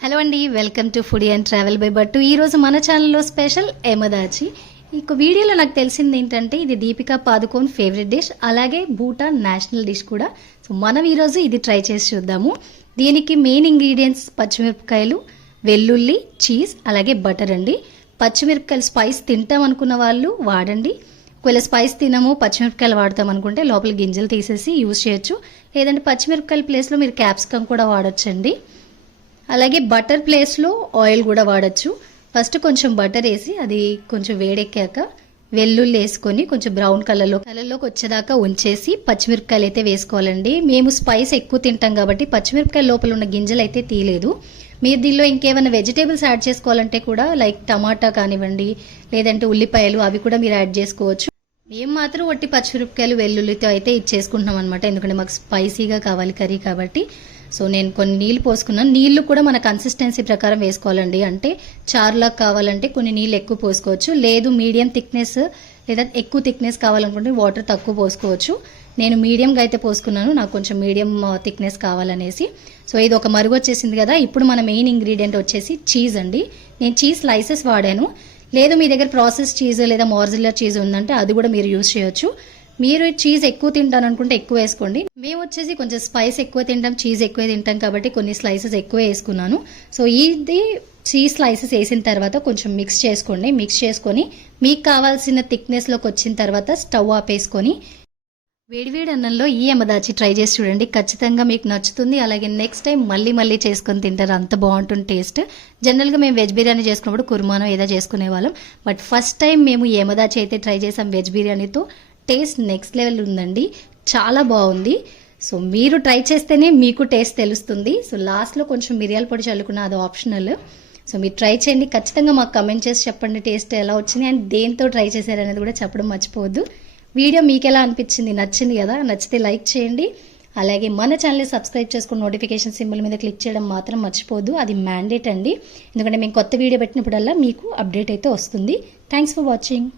Hello అండి, welcome to foodie and travel by Battu. ఈరోజు మన ఛానల్లో స్పెషల్ ఎమా దాచి. ఈ వీడియోలో నాకు తెలిసింది ఏంటంటే ఇది దీపికా పాదుకోన్ ఫేవరెట్ డిష్, అలాగే భూటాన్ నేషనల్ డిష్ కూడా. సో మనం ఈరోజు ఇది ట్రై చేసి చూద్దాము. దీనికి మెయిన్ ఇంగ్రీడియంట్స్ పచ్చిమిరపకాయలు, వెల్లుల్లి, చీజ్, అలాగే బటర్ అండి. పచ్చిమిరపకాయలు స్పైస్ తింటాం అనుకున్న వాళ్ళు వాడండి. ఒకవేళ స్పైస్ తినము, పచ్చిమిరపకాయలు వాడతాం అనుకుంటే లోపల గింజలు తీసేసి యూజ్ చేయొచ్చు. లేదంటే పచ్చిమిరపకాయల ప్లేస్లో మీరు క్యాప్సికమ్ కూడా వాడొచ్చండి. అలాగే బటర్ ప్లేస్లో ఆయిల్ కూడా వాడచ్చు. ఫస్ట్ కొంచెం బటర్ వేసి అది కొంచెం వేడెక్కాక వెల్లుల్లి వేసుకొని కొంచెం బ్రౌన్ కలర్లోకి వచ్చేదాకా ఉంచేసి పచ్చిమిరపకాయలు అయితే వేసుకోవాలండి. మేము స్పైస్ ఎక్కువ తింటాం కాబట్టి పచ్చిమిరపకాయల లోపల ఉన్న గింజలు అయితే తీయలేదు. మీరు దీనిలో ఇంకేమైనా వెజిటేబుల్స్ యాడ్ చేసుకోవాలంటే కూడా లైక్ టమాటా కానివ్వండి, లేదంటే ఉల్లిపాయలు అవి కూడా మీరు యాడ్ చేసుకోవచ్చు. మేము మాత్రం వట్టి పచ్చిమిరపకాయలు వెల్లుల్లితో అయితే ఇచ్చేసుకుంటున్నాం అనమాట, ఎందుకంటే మాకు స్పైసీగా కావాలి కర్రీ కాబట్టి. సో నేను కొన్ని నీళ్ళు పోసుకున్నాను. నీళ్లు కూడా మన కన్సిస్టెన్సీ ప్రకారం వేసుకోవాలండి. అంటే చారులాగా కావాలంటే కొన్ని నీళ్ళు ఎక్కువ పోసుకోవచ్చు, లేదు మీడియం థిక్నెస్ లేదా ఎక్కువ థిక్నెస్ కావాలనుకుంటే వాటర్ తక్కువ పోసుకోవచ్చు. నేను మీడియంగా అయితే పోసుకున్నాను, నాకు కొంచెం మీడియం థిక్నెస్ కావాలనేసి. సో ఇది ఒక మరుగు వచ్చేసింది కదా. ఇప్పుడు మన మెయిన్ ఇంగ్రీడియంట్ వచ్చేసి చీజ్ అండి. నేను చీజ్ స్లైసెస్ వాడాను. లేదు మీ దగ్గర ప్రాసెస్ చీజ్ లేదా మోర్జిల్లా చీజ్ ఉందంటే అది కూడా మీరు యూజ్ చేయొచ్చు. మీరు చీజ్ ఎక్కువ తింటాను అనుకుంటే ఎక్కువ వేసుకోండి. మేము వచ్చేసి కొంచెం స్పైస్ ఎక్కువ తింటాం, చీజ్ ఎక్కువ తింటాం కాబట్టి కొన్ని స్లైసెస్ ఎక్కువ వేసుకున్నాను. సో ఇది చీజ్ స్లైసెస్ వేసిన తర్వాత కొంచెం మిక్స్ చేసుకోండి. మిక్స్ చేసుకొని మీకు కావాల్సిన థిక్నెస్లోకి వచ్చిన తర్వాత స్టవ్ ఆపేసుకొని వేడివేడి అన్నంలో ఈ ఎమా దాచి ట్రై చేసి చూడండి. ఖచ్చితంగా మీకు నచ్చుతుంది. అలాగే నెక్స్ట్ టైం మళ్ళీ చేసుకొని తింటారు, అంత బాగుంటుంది టేస్ట్. జనరల్గా మేము వెజ్ బిర్యానీ చేసుకున్నప్పుడు కుర్మానో ఏదో చేసుకునే వాళ్ళం, బట్ ఫస్ట్ టైం మేము ఈ ఎమా దాచి అయితే ట్రై చేసాం వెజ్ బిర్యానీతో. టేస్ట్ నెక్స్ట్ లెవెల్ ఉందండి, చాలా బాగుంది. సో మీరు ట్రై చేస్తేనే మీకు టేస్ట్ తెలుస్తుంది. సో లాస్ట్లో కొంచెం మిరియాల పొడి చల్లుకున్న, అది ఆప్షనల్. సో మీరు ట్రై చేయండి, ఖచ్చితంగా మాకు కమెంట్ చేసి చెప్పండి టేస్ట్ ఎలా వచ్చింది అండ్ దేంతో ట్రై చేశారనేది కూడా చెప్పడం మర్చిపోవద్దు. వీడియో మీకు ఎలా అనిపించింది, నచ్చింది కదా? నచ్చితే లైక్ చేయండి. అలాగే మన ఛానల్ని సబ్స్క్రైబ్ చేసుకుని నోటిఫికేషన్ సింబల్ మీద క్లిక్ చేయడం మాత్రం మర్చిపోవద్దు, అది మ్యాండేట్ అండి. ఎందుకంటే మేము కొత్త వీడియో పెట్టినప్పుడల్లా మీకు అప్డేట్ అయితే వస్తుంది. Thanks for watching.